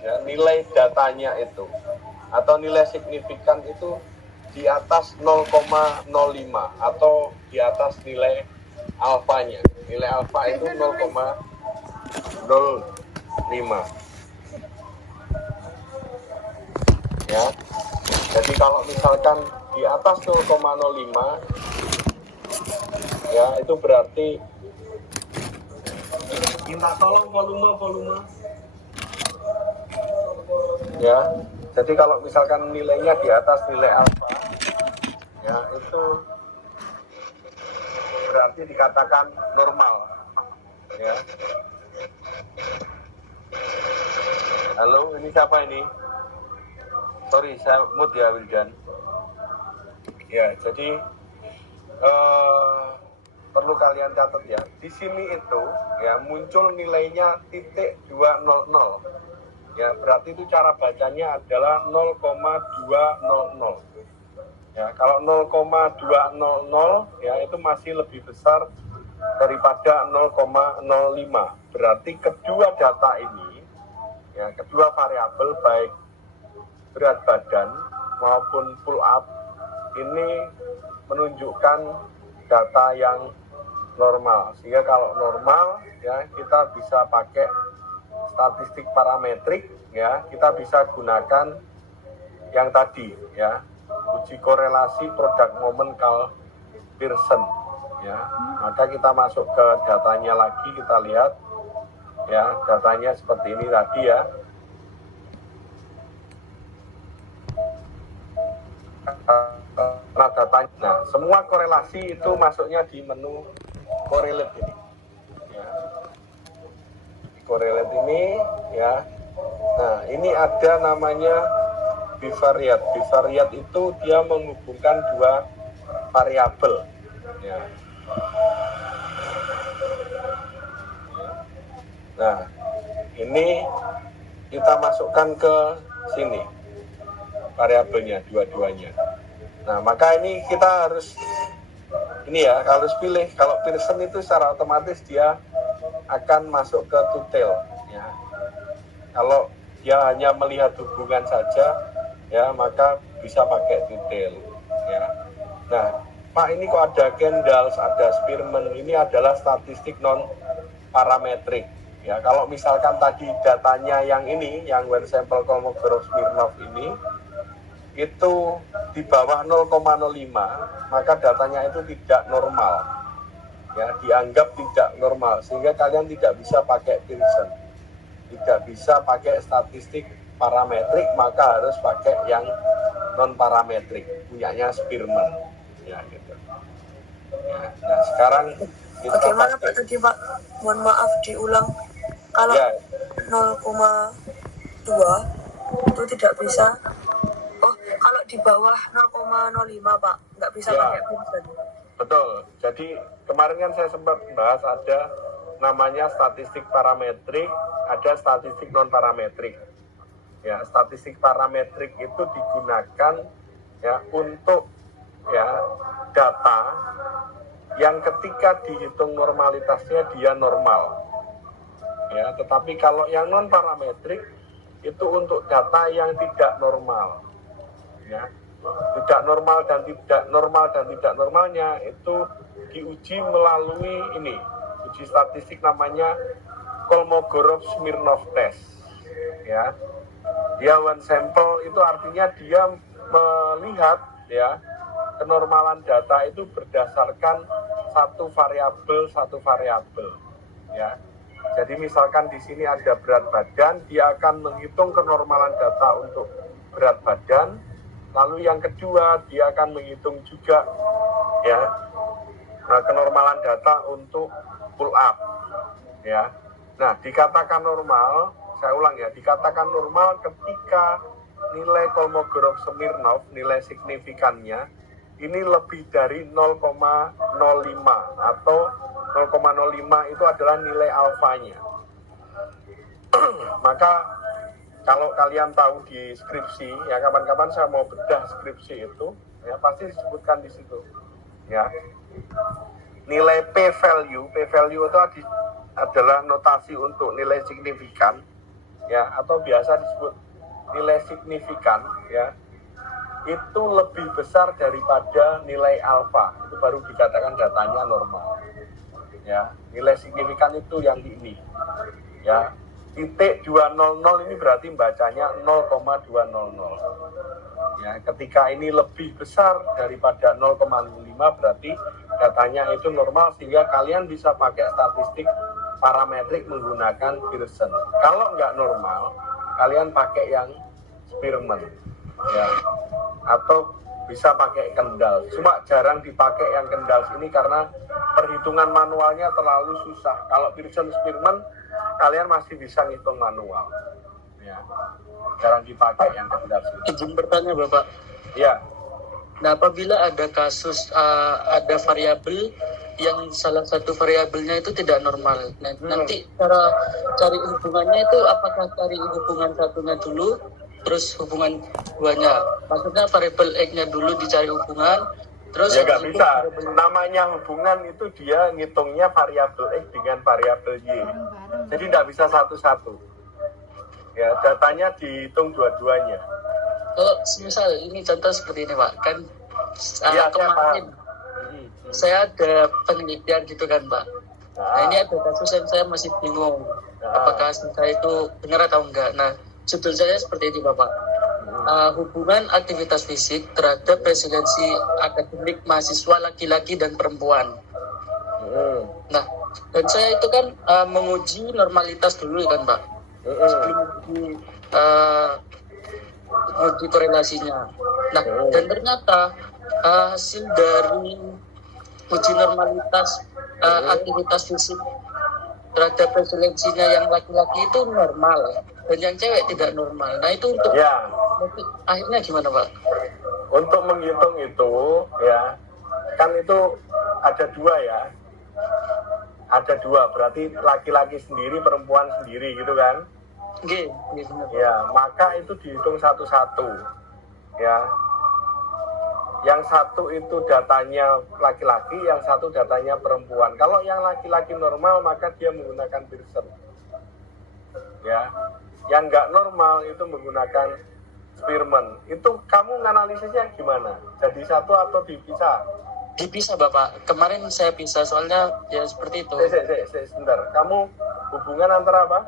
ya, nilai datanya itu atau nilai signifikan itu di atas 0,05 atau di atas nilai alfanya. Nilai alfa itu 0,05. Ya. Jadi kalau misalkan di atas 0,05 ya itu berarti minta tolong volume ya. Jadi kalau misalkan nilainya di atas nilai alfa ya itu berarti dikatakan normal ya. Halo, ini siapa ini? Sorry, saya mute ya Wildan. Ya, jadi perlu kalian catat ya. Di sini itu ya muncul nilainya .200. Ya, berarti itu cara bacanya adalah 0,200. Ya, kalau 0,200 ya itu masih lebih besar daripada 0,05. Berarti kedua data ini ya, kedua variabel baik berat badan maupun pull up ini menunjukkan data yang normal. Sehingga kalau normal ya kita bisa pakai statistik parametrik ya, kita bisa gunakan yang tadi ya, uji korelasi produk moment Karl Pearson ya. Maka kita masuk ke datanya lagi, kita lihat ya, datanya seperti ini tadi ya. Nah, datanya, nah, semua korelasi itu masuknya di menu correlate ini ya. Di correlate ini ya. Nah, ini ada namanya bivariate. Bivariate itu dia menghubungkan dua variabel ya. Nah, ini kita masukkan ke sini variabelnya dua-duanya. Nah, maka ini kita harus ini ya, harus pilih. Kalau Pearson itu secara otomatis dia akan masuk ke detail ya. Kalau dia hanya melihat hubungan saja ya, maka bisa pakai detail ya. Nah, Pak, ini kok ada Kendall, ada Spearman, ini adalah statistik non parametrik ya. Kalau misalkan tadi datanya yang ini, yang one sample Kolmogorov-Smirnov ini itu di bawah 0,05, maka datanya itu tidak normal ya, dianggap tidak normal, sehingga kalian tidak bisa pakai Pearson, tidak bisa pakai statistik parametrik, maka harus pakai yang non parametrik punyanya Spearman ya gitu ya. Nah, sekarang kita bagaimana Pak tadi Pak, mohon maaf diulang, kalau ya 0,2 itu tidak bisa. Oh, kalau di bawah 0,05 Pak, nggak bisa ya, pakai Pearson. Betul. Jadi kemarin kan saya sempat bahas ada namanya statistik parametrik, ada statistik non parametrik. Ya, statistik parametrik itu digunakan ya untuk ya data yang ketika dihitung normalitasnya dia normal. Ya, tetapi kalau yang non parametrik itu untuk data yang tidak normal. Ya, tidak normal dan tidak normalnya itu diuji melalui ini, uji statistik namanya Kolmogorov-Smirnov test ya. Dia one sample, itu artinya dia melihat ya kenormalan data itu berdasarkan satu variabel ya. Jadi misalkan di sini ada berat badan, dia akan menghitung kenormalan data untuk berat badan. Lalu yang kedua, dia akan menghitung juga ya kenormalan data untuk pull up ya. Nah, dikatakan normal, saya ulang ya, dikatakan normal ketika nilai Kolmogorov-Smirnov, nilai signifikannya ini lebih dari 0,05 atau 0,05 itu adalah nilai alfanya. Maka kalau kalian tahu di skripsi, ya kapan-kapan saya mau bedah skripsi itu, ya pasti disebutkan di situ, ya. Nilai p-value itu adalah notasi untuk nilai signifikan, ya, atau biasa disebut nilai signifikan, ya, itu lebih besar daripada nilai alfa, itu baru dikatakan datanya normal. Ya, nilai signifikan itu yang ini, ya, titik 200 ini berarti bacanya 0,200. Ya, ketika ini lebih besar daripada 0,5 berarti datanya itu normal, sehingga kalian bisa pakai statistik parametrik menggunakan Pearson. Kalau nggak normal, kalian pakai yang Spearman, ya, atau bisa pakai Kendall. Cuma jarang dipakai yang Kendall ini karena perhitungan manualnya terlalu susah. Kalau Pearson Spearman kalian masih bisa ngitung manual, ya, jarang dipakai yang Kendall. Izin bertanya Bapak. Ya. Nah, apabila ada kasus ada variabel yang salah satu variabelnya itu tidak normal, nah, nanti cara cari hubungannya itu apakah cari hubungan satunya dulu, terus hubungan duanya? Maksudnya variabel X-nya dulu dicari hubungan, terus Ya nggak bisa. Namanya hubungan itu dia ngitungnya variabel X dengan variabel Y. Jadi nggak bisa satu-satu. Ya, datanya dihitung dua-duanya. Kalau misal ini contoh seperti ini Pak, kan Iya, kemarin saya ada penelitian gitu kan Pak. Nah ini ada kasus yang saya masih bingung apakah saya itu benar atau enggak. Nah judul saya seperti ini Bapak, hubungan aktivitas fisik terhadap resiliensi akademik mahasiswa laki-laki dan perempuan. Nah dan saya itu kan menguji normalitas dulu kan Pak, sebelum menguji korelasinya. Nah dan ternyata hasil dari uji normalitas aktivitas fisik terhadap resiliensinya yang laki-laki itu normal dan yang cewek tidak normal. Nah itu untuk akhirnya gimana Pak? Untuk menghitung itu, ya, kan itu ada dua, ya, ada dua, berarti laki-laki sendiri, perempuan sendiri gitu kan? Ya, maka itu dihitung satu-satu, ya. Yang satu itu datanya laki-laki, yang satu datanya perempuan. Kalau yang laki-laki normal, maka dia menggunakan Pearson. Ya, yang nggak normal itu menggunakan Spearman. Itu kamu analisisnya gimana? Jadi satu atau dipisah? Dipisah Bapak. Kemarin saya pisah soalnya ya seperti itu. Sebentar. Kamu hubungan antara apa?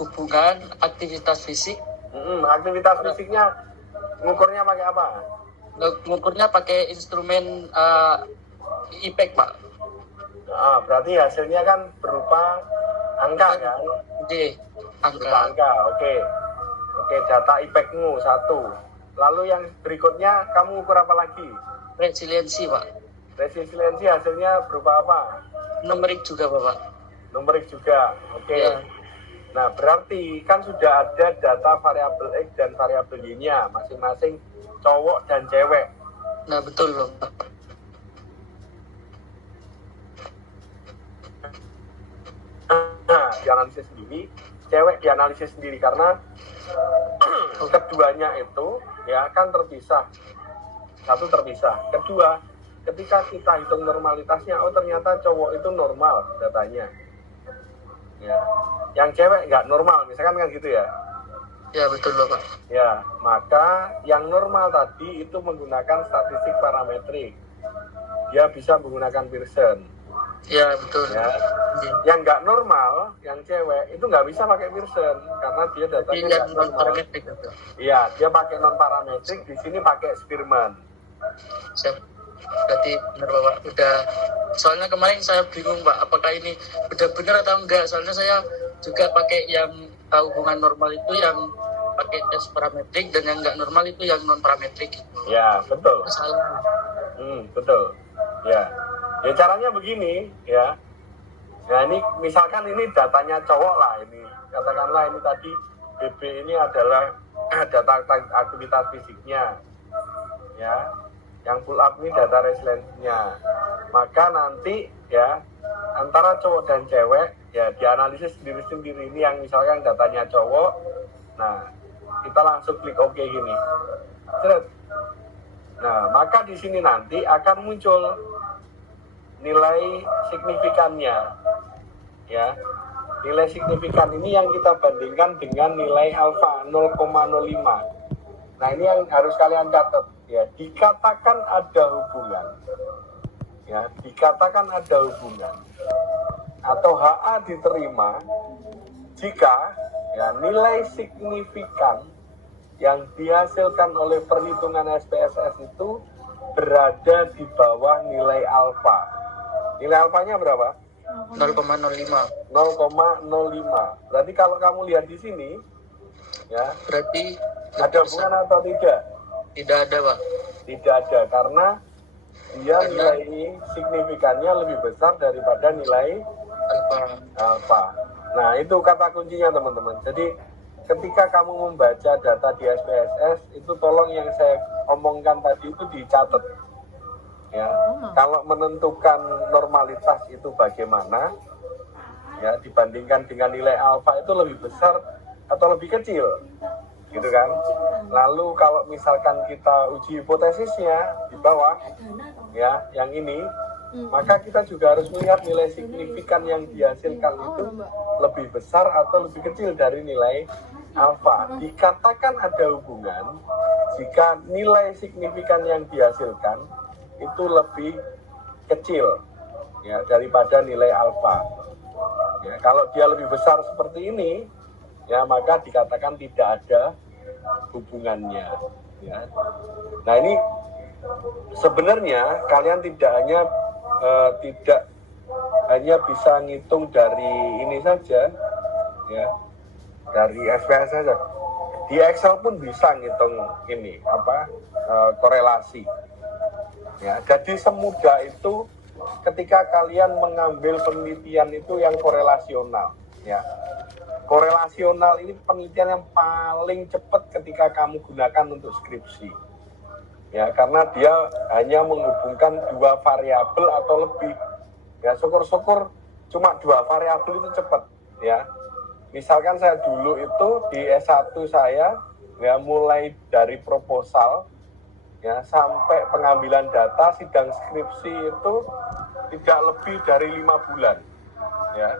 Hubungan aktivitas fisik. Aktivitas fisiknya ngukurnya pakai apa? Ngukurnya pakai instrumen IPEC Pak. Nah, berarti hasilnya kan berupa angka kan? Angka. Oke, data IPEC-mu satu. Lalu yang berikutnya kamu ukur apa lagi? Resiliensi Pak. Resiliensi hasilnya berupa apa? Numerik juga Bapak. Numerik juga. Oke. Ya. Nah, berarti kan sudah ada data variabel X dan variabel Y-nya masing-masing cowok dan cewek. Nah, betul loh. Nah, dianalisis sendiri, cewek dianalisis sendiri karena keduanya itu ya kan terpisah. Satu terpisah. Kedua, ketika kita hitung normalitasnya, oh ternyata cowok itu normal datanya. Ya. Yang cewek nggak normal, misalkan kan gitu ya. Ya betul loh Pak. Ya, maka yang normal tadi itu menggunakan statistik parametrik. Dia bisa menggunakan Pearson. Ya betul. Ya. Yang nggak normal, yang cewek itu nggak bisa pakai Pearson karena dia datanya nggak normal. Iya, dia pakai non parametrik. Di sini pakai Spearman. Siap. Berarti benar Bapak. Udah. Soalnya kemarin saya bingung Pak, apakah ini benar-benar atau enggak. Soalnya saya juga pakai yang hubungan normal itu yang pakai tes parametrik, dan yang nggak normal itu yang non parametrik. Ya betul. Salah. Betul. Ya caranya begini ya. Nah ini misalkan ini datanya cowok lah, ini katakanlah ini tadi BB ini adalah data aktivitas fisiknya, ya. Yang pull up ini data resiliensinya. Maka nanti ya antara cowok dan cewek ya dianalisis sendiri-sendiri. Ini yang misalkan datanya cowok. Nah, kita langsung klik OK gini. Nah, maka di sini nanti akan muncul nilai signifikannya. Ya. nilai signifikan ini yang kita bandingkan dengan nilai alfa 0,05. Nah, ini yang harus kalian catat ya, dikatakan ada hubungan. Ya, dikatakan ada hubungan atau HA diterima jika ya nilai signifikan yang dihasilkan oleh perhitungan SPSS itu berada di bawah nilai alfa. Nilai alfanya berapa? 0,05. 0,05. Berarti kalau kamu lihat di sini, ya, Berarti ada hubungan atau tidak? tidak ada, Pak. Tidak ada, karena dia nilai signifikannya lebih besar daripada nilai alfa. Nah, itu kata kuncinya, teman-teman. Jadi ketika kamu membaca data di SPSS, itu tolong yang saya omongkan tadi itu dicatat. Ya, kalau menentukan normalitas itu bagaimana, ya dibandingkan dengan nilai alfa itu lebih besar atau lebih kecil, gitu kan? Lalu kalau misalkan kita uji hipotesisnya di bawah, ya, yang ini, maka kita juga harus melihat nilai signifikan yang dihasilkan itu lebih besar atau lebih kecil dari nilai alfa. Dikatakan ada hubungan jika nilai signifikan yang dihasilkan itu lebih kecil ya daripada nilai alfa. Ya, kalau dia lebih besar seperti ini, ya maka dikatakan tidak ada hubungannya. Ya. Nah, ini sebenarnya kalian tidak hanya bisa ngitung dari ini saja, ya, dari SPS saja. Di Excel pun bisa ngitung ini korelasi. Ya, jadi semudah itu ketika kalian mengambil penelitian itu yang korelasional, ya. Korelasional ini penelitian yang paling cepat ketika kamu gunakan untuk skripsi. Ya, karena dia hanya menghubungkan dua variabel atau lebih. Ya, syukur-syukur cuma dua variabel itu cepat, ya. Misalkan saya dulu itu di S1 saya ya mulai dari proposal ya sampai pengambilan data sidang skripsi itu tidak lebih dari 5 bulan, ya,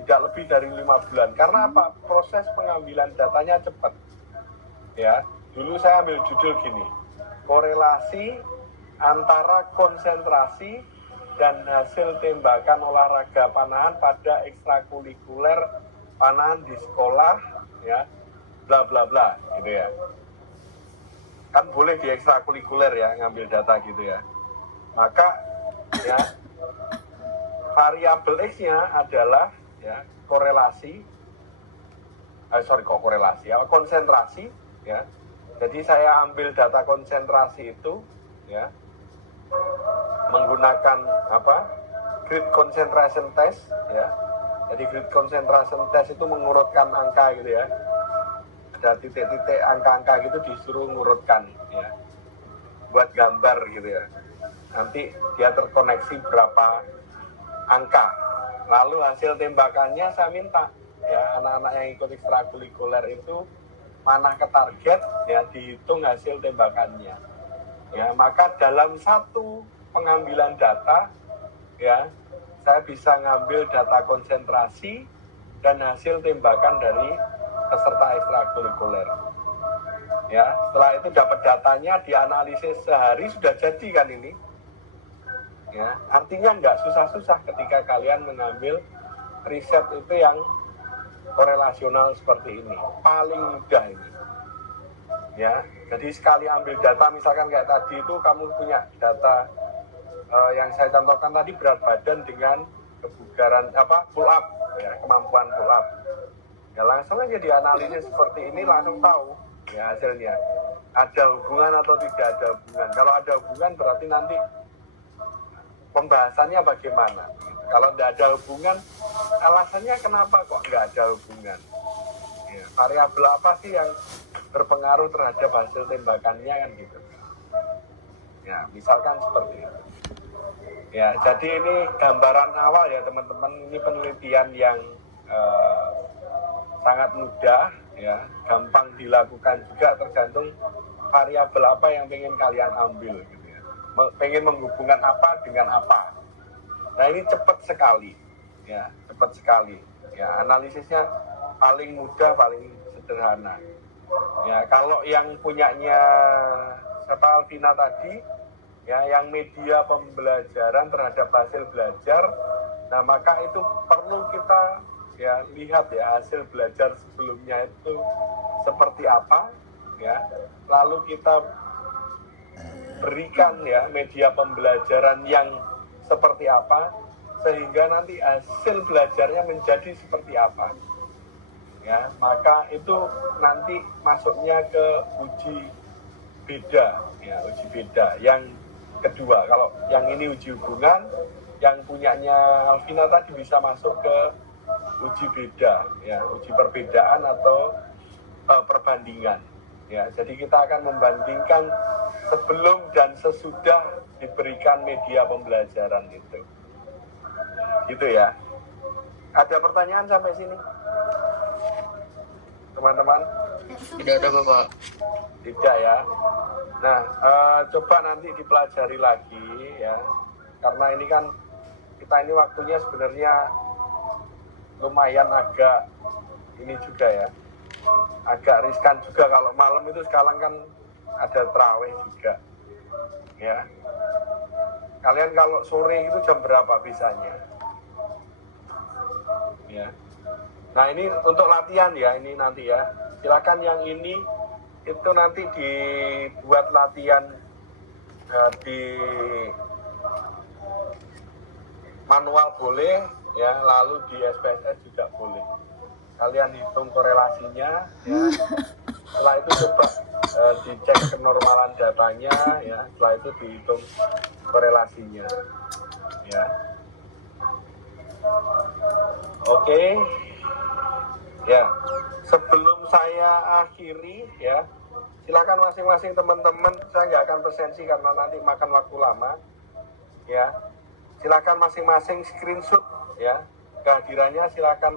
tidak lebih dari 5 bulan. Karena apa? Proses pengambilan datanya cepat, ya. Dulu saya ambil judul gini, korelasi antara konsentrasi dan hasil tembakan olahraga panahan pada ekstrakurikuler panahan di sekolah, ya, bla bla bla, gitu ya. Kan boleh di ekstrakurikuler ya ngambil data gitu ya. Maka ya variabel X-nya adalah ya konsentrasi ya. Jadi saya ambil data konsentrasi itu ya menggunakan grid concentration test ya. Jadi grid concentration test itu mengurutkan angka gitu ya. Ada titik-titik angka-angka gitu disuruh ngurutkan ya. Buat gambar gitu ya. Nanti dia terkoneksi berapa angka. Lalu hasil tembakannya saya minta ya anak-anak yang ikut ekstrakurikuler itu panah ke target ya dihitung hasil tembakannya. Ya, maka dalam satu pengambilan data ya saya bisa ngambil data konsentrasi dan hasil tembakan dari peserta ekstrakurikuler. Ya, setelah itu dapat datanya dianalisis sehari sudah jadi kan ini. Ya, artinya nggak susah-susah ketika kalian mengambil riset itu yang korelasional seperti ini. Paling mudah ini. Ya, jadi sekali ambil data misalkan kayak tadi itu kamu punya data yang saya contohkan tadi berat badan dengan kebugaran pull up ya, kemampuan pull up. Ya langsung aja dianalisis seperti ini langsung tahu ya hasilnya. Ada hubungan atau tidak ada hubungan. Kalau ada hubungan berarti nanti pembahasannya bagaimana. Kalau tidak ada hubungan, alasannya kenapa kok nggak ada hubungan. Ya, variabel apa sih yang berpengaruh terhadap hasil tembakannya kan gitu. Ya, misalkan seperti itu. Ya, jadi ini gambaran awal ya teman-teman. Ini penelitian yang sangat mudah ya, gampang dilakukan juga tergantung variabel apa yang pengen kalian ambil gitu ya. Pengen menghubungkan apa dengan apa. Nah, ini cepat sekali ya, cepat sekali. Ya, analisisnya paling mudah, paling sederhana. Ya, kalau yang punyanya siapa Alvina tadi, ya, yang media pembelajaran terhadap hasil belajar, nah maka itu perlu kita ya lihat ya hasil belajar sebelumnya itu seperti apa, ya, lalu kita berikan ya media pembelajaran yang seperti apa, sehingga nanti hasil belajarnya menjadi seperti apa. Ya, maka itu nanti masuknya ke uji beda, ya, uji beda. Yang kedua, kalau yang ini uji hubungan, yang punyanya Alvina tadi bisa masuk ke uji beda, ya, uji perbedaan atau perbandingan. Ya, jadi kita akan membandingkan sebelum dan sesudah diberikan media pembelajaran itu. Gitu ya. Ada pertanyaan sampai sini? Teman-teman? Tidak ada Bapak. Tidak ya. Nah, coba nanti dipelajari lagi ya. Karena ini kan kita ini waktunya sebenarnya lumayan agak ini juga ya. Agak riskan juga kalau malam itu sekarang kan ada tarawih juga. Ya. Kalian kalau sore itu jam berapa bisanya? Ya. Nah, ini untuk latihan ya, ini nanti ya. Silakan yang ini itu nanti dibuat latihan di manual boleh ya, lalu di SPSS juga boleh. Kalian hitung korelasinya ya. Setelah itu coba dicek kenormalan datanya ya, setelah itu dihitung korelasinya ya. Oke. Ya, sebelum saya akhiri ya, silakan masing-masing teman-teman, saya nggak akan presensi karena nanti makan waktu lama ya. Silakan masing-masing screenshot ya kehadirannya, silakan